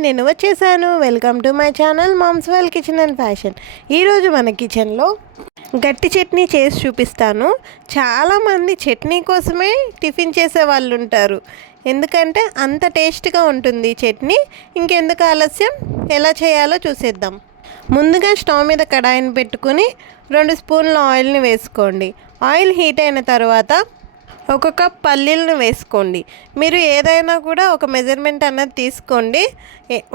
నేను వచ్చేసాను. Welcome to my channel mom's well kitchen and fashion ఈరోజు మన కిచెన్లో గట్టి చట్నీ చేసి చూపిస్తాను. చాలామంది చట్నీ కోసమే టిఫిన్ చేసే వాళ్ళు ఉంటారు. ఎందుకంటే అంత టేస్ట్గా ఉంటుంది చట్నీ. ఇంకెందుకు ఆలస్యం? ఎలా చేయాలో చూసేద్దాం. ముందుగా స్టవ్ మీద కడాయిని పెట్టుకుని రెండు స్పూన్ల ఆయిల్ని వేసుకోండి. ఆయిల్ హీట్ అయిన తర్వాత ఒక కప్ పల్లీలను వేసుకోండి. మీరు ఏదైనా కూడా ఒక మెజర్మెంట్ అన్నది తీసుకోండి.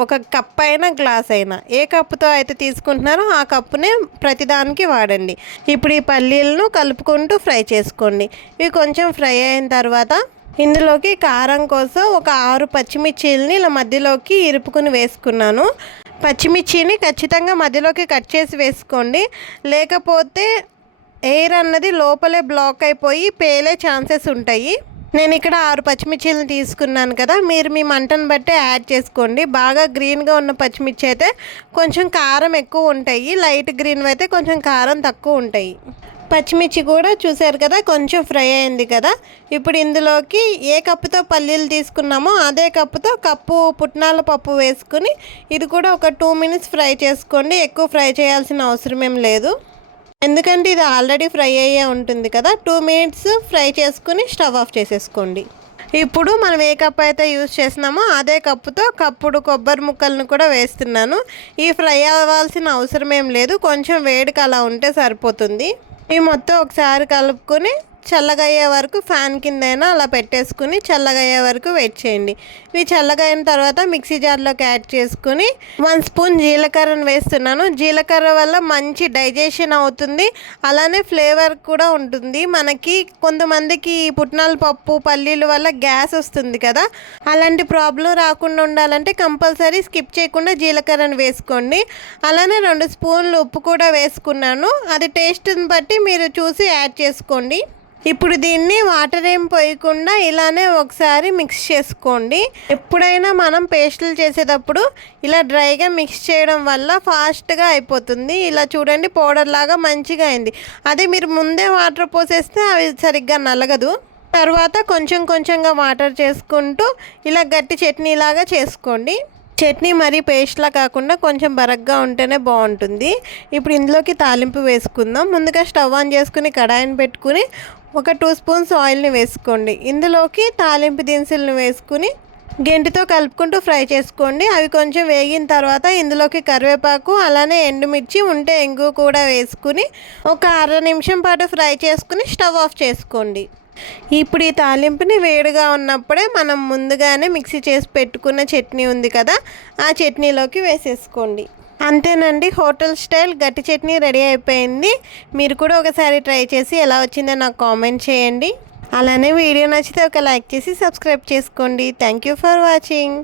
ఒక కప్ అయినా గ్లాస్ అయినా. ఏ కప్పుతో అయితే తీసుకుంటున్నారో ఆ కప్పునే ప్రతిదానికి వాడండి. ఇప్పుడు ఈ పల్లీలను కలుపుకుంటూ ఫ్రై చేసుకోండి. ఇవి కొంచెం ఫ్రై అయిన తర్వాత ఇందులోకి కారం కోసం ఒక ఆరు పచ్చిమిర్చీలని ఇలా మధ్యలోకి ఇరుపుకుని వేసుకున్నాను. పచ్చిమిర్చిని ఖచ్చితంగా మధ్యలోకి కట్ చేసి వేసుకోండి. లేకపోతే ఎయిర్ అన్నది లోపలే బ్లాక్ అయిపోయి పేలే ఛాన్సెస్ ఉంటాయి. నేను ఇక్కడ ఆరు పచ్చిమిర్చిలను తీసుకున్నాను కదా మీరు మీ మంటను బట్టి యాడ్ చేసుకోండి. బాగా గ్రీన్గా ఉన్న పచ్చిమిర్చి అయితే కొంచెం కారం ఎక్కువ ఉంటాయి. లైట్ గ్రీన్ అయితే కొంచెం కారం తక్కువ ఉంటాయి. పచ్చిమిర్చి కూడా చూసారు కదా కొంచెం ఫ్రై అయింది కదా. ఇప్పుడు ఇందులోకి ఏ కప్పుతో పల్లీలు తీసుకున్నామో అదే కప్పుతో కప్పు పుట్నాల పప్పు వేసుకుని ఇది కూడా ఒక టూ మినిట్స్ ఫ్రై చేసుకోండి. ఎక్కువ ఫ్రై చేయాల్సిన అవసరం ఏం లేదు. ఎందుకంటే ఇది ఆల్రెడీ ఫ్రై అయ్యే ఉంటుంది కదా. టూ మినిట్స్ ఫ్రై చేసుకుని స్టవ్ ఆఫ్ చేసేసుకోండి. ఇప్పుడు మనం ఏ కప్ అయితే యూజ్ చేసినామో అదే కప్పుతో కప్పుడు కొబ్బరి ముక్కలను కూడా వేస్తున్నాను. ఈ ఫ్రై అవ్వాల్సిన అవసరం ఏం లేదు. కొంచెం వేడికి అలా ఉంటే సరిపోతుంది. ఈ మొత్తం ఒకసారి కలుపుకొని చల్లగయ్యే వరకు ఫ్యాన్ కిందైనా అలా పెట్టేసుకుని చల్లగయ్యే వరకు వెయిట్ చేయండి. ఇవి చల్లగా అయిన తర్వాత మిక్సీ జార్లోకి యాడ్ చేసుకుని వన్ స్పూన్ జీలకర్రను వేస్తున్నాను. జీలకర్ర వల్ల మంచి డైజెషన్ అవుతుంది. అలానే ఫ్లేవర్ కూడా ఉంటుంది. మనకి కొంతమందికి పుట్నాల పప్పు పల్లీలు వల్ల గ్యాస్ వస్తుంది కదా. అలాంటి ప్రాబ్లం రాకుండా ఉండాలంటే కంపల్సరీ స్కిప్ చేయకుండా జీలకర్రను వేసుకోండి. అలానే రెండు స్పూన్లు ఉప్పు కూడా వేసుకున్నాను. అది టేస్ట్ని బట్టి మీరు చూసి యాడ్ చేసుకోండి. ఇప్పుడు దీన్ని వాటర్ ఏం పోయకుండా ఇలానే ఒకసారి మిక్స్ చేసుకోండి. ఎప్పుడైనా మనం పేస్టులు చేసేటప్పుడు ఇలా డ్రైగా మిక్స్ చేయడం వల్ల ఫాస్ట్గా అయిపోతుంది. ఇలా చూడండి పౌడర్ లాగా మంచిగా అయింది. అదే మీరు ముందే వాటర్ పోసేస్తే అవి సరిగ్గా నలగదు. తర్వాత కొంచెం కొంచెంగా వాటర్ చేసుకుంటూ ఇలా గట్టి చట్నీ లాగా చేసుకోండి. చట్నీ మరీ పేస్ట్లా కాకుండా కొంచెం బరగ్గా ఉంటేనే బాగుంటుంది. ఇప్పుడు ఇందులోకి తాలింపు వేసుకుందాం. ముందుగా స్టవ్ ఆన్ చేసుకుని కడాయిని పెట్టుకుని ఒక టూ స్పూన్స్ ఆయిల్ని వేసుకోండి. ఇందులోకి తాలింపు దినుసులను వేసుకుని గెంటితో కలుపుకుంటూ ఫ్రై చేసుకోండి. అవి కొంచెం వేగిన తర్వాత ఇందులోకి కరివేపాకు అలానే ఎండుమిర్చి ఉంటే ఎంగు కూడా వేసుకుని ఒక అర నిమిషం పాటు ఫ్రై చేసుకుని స్టవ్ ఆఫ్ చేసుకోండి. ఇప్పుడు ఈ తాలింపుని వేడిగా ఉన్నప్పుడే మనం ముందుగానే మిక్సీ చేసి పెట్టుకున్న చట్నీ ఉంది కదా ఆ చట్నీలోకి వేసేసుకోండి. అంతేనండి హోటల్ స్టైల్ గట్టి చట్నీ రెడీ అయిపోయింది. మీరు కూడా ఒకసారి ట్రై చేసి ఎలా వచ్చిందో నాకు కామెంట్ చేయండి. అలానే వీడియో నచ్చితే ఒక లైక్ చేసి సబ్స్క్రైబ్ చేసుకోండి. Thank you for watching.